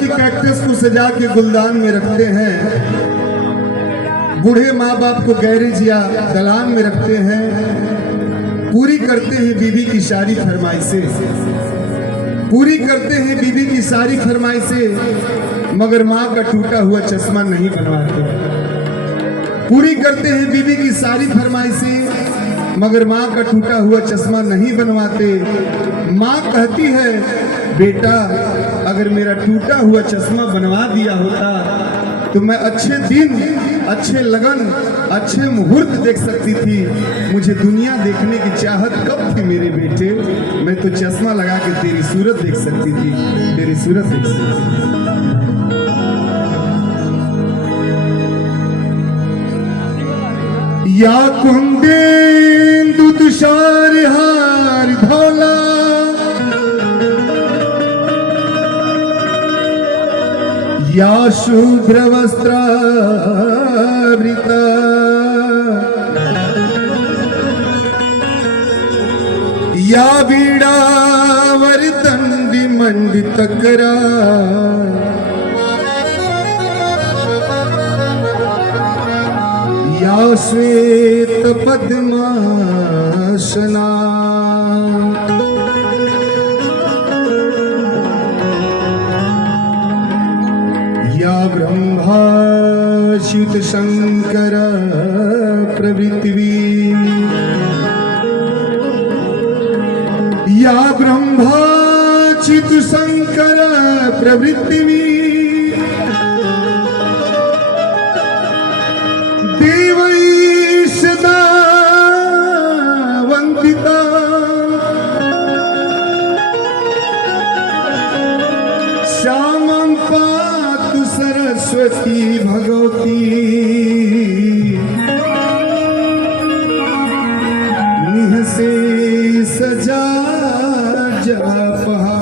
की कैक्टस को सजा के गुलदान में रखते हैं, बूढ़े माँ बाप को गैरेज या दलान में रखते हैं, पूरी करते हैं बीवी की सारी फरमाइशें, पूरी करते हैं बीवी की सारी फरमाइशें, मगर माँ का टूटा हुआ चश्मा नहीं बनवाते। पूरी करते हैं बीवी की सारी फरमाइशें, मगर माँ का टूटा हुआ चश्मा नहीं बनवाते। माँ कहती है, बेटा अगर मेरा टूटा हुआ चश्मा बनवा दिया होता तो मैं अच्छे दिन, अच्छे लगन, अच्छे मुहूर्त देख सकती थी। मुझे दुनिया देखने की चाहत कब थी मेरे बेटे, मैं तो चश्मा लगा के तेरी सूरत देख सकती थी, तेरी सूरत देख सकती थी। या कुंदेन्दु तुषार हार धौला, या शूद्र वस्त्रावृता, या वीणा वरदंडी मंडितकरा, या श्वेत पद्मासना, या ब्रह्माच्युत शंकर प्रभृति, या ब्रह्माच्युत शंकर प्रभृति, देवै सदा वंदिता, श्यामं पातु सरस्वती भगवती, निहसे सजा जपहा।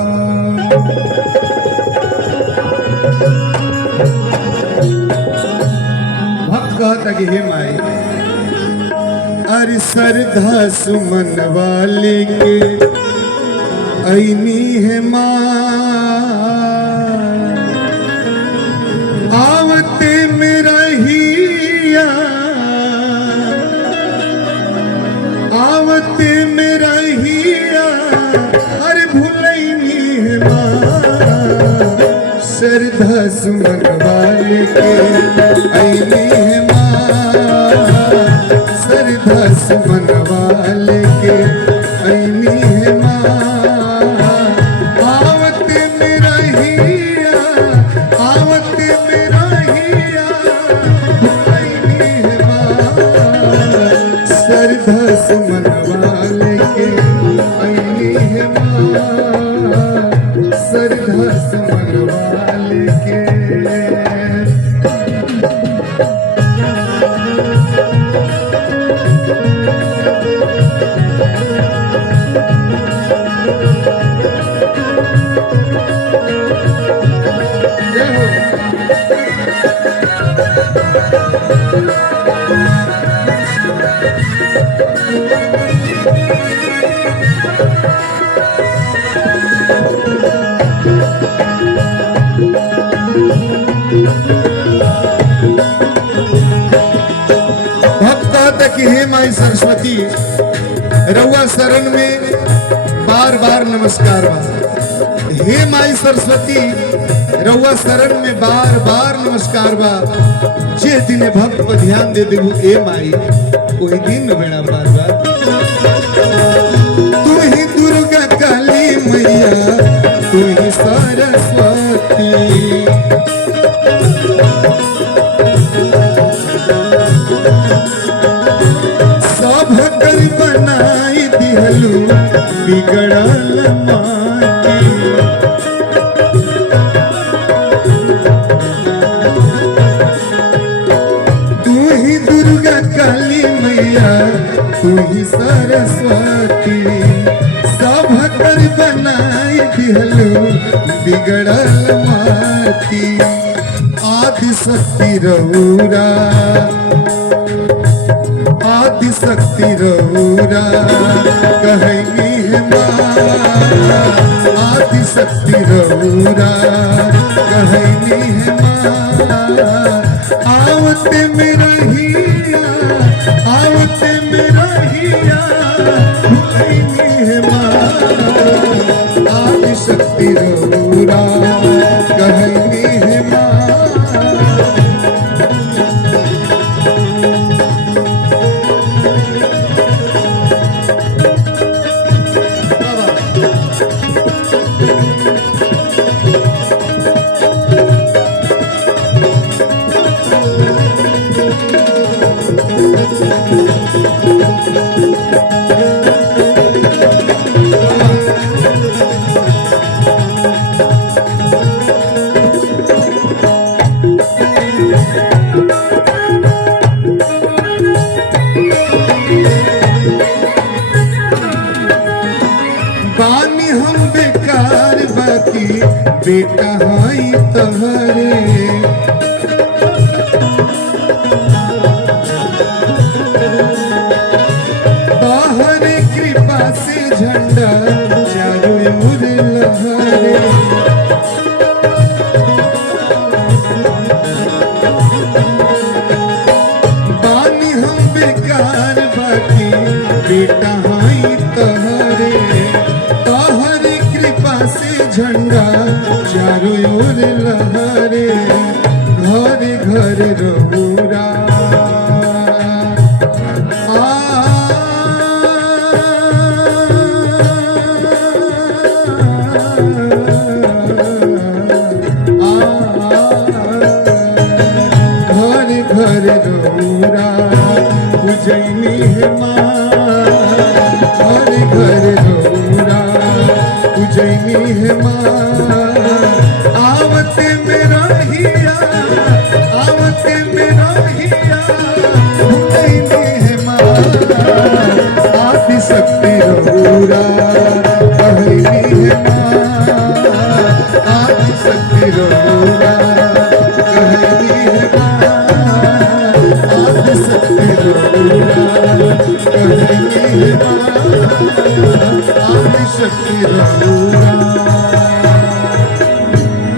भक्त कहता कि हे माई, अरे श्रद्धा सुमन वाले के ऐनी है माँ, आवते मेरा हिया, आवते मेरा हिया, अरे भूलैनी है माँ, श्रद्धा सुमन वाले के ऐनी है माँ, श्रद्धा सुमन वाले के ऐनी है माँ, आवते मेरा हिया, आवते मेरा हिया, भूलैनी है माँ, श्रद्धा सुमन वाले के ऐनी है माँ, श्रद्धा सुमन वाले के। कि हे माई सरस्वती, रउआ शरण में बार बार नमस्कार बा। हे माई सरस्वती, रउआ शरण में बार बार नमस्कार बा। जे दिन भक्त पर ध्यान दे देबू ए माई, वही दिन बेड़ा पार बा। तू ही दुर्गा काली मैया, तू ही सरस्वती, कर बनाई दिहलू बिगड़ल माटी, तू ही दुर्गा काली मैया, तू ही सरस्वती, सब कर बनाई दिहलू बिगड़ल माटी। आदि शक्ति रउरा, आदि शक्ति रउरा कहनी है माँ आदि शक्ति रहुरा कहनी है माँ आवते में रहिया आवते में रहिया कहनी है माँ आदि शक्ति रहुरा कहनी है माँ बानी हम बेकार बाकी बेटा हाई तहरे बाहर कृपा से झंडा चारों ओर लहरे बानी हम बेकार बाकी बेटा हाई तहरे से झंडा चारों ओर लहरे घर घर रहुरा घर घर रहुरा उजैनी है माँ घर घर रहुरा उजैनी है माँ आवते में रहिया आवते में रहिया उजैनी है माँ आदि शक्ति रहुरा कहनी है माँ आदि शक्ति रहुरा कहनी है माँ आदि शक्ति रहुरा कहनी है माँ आदि शक्ति रहुरा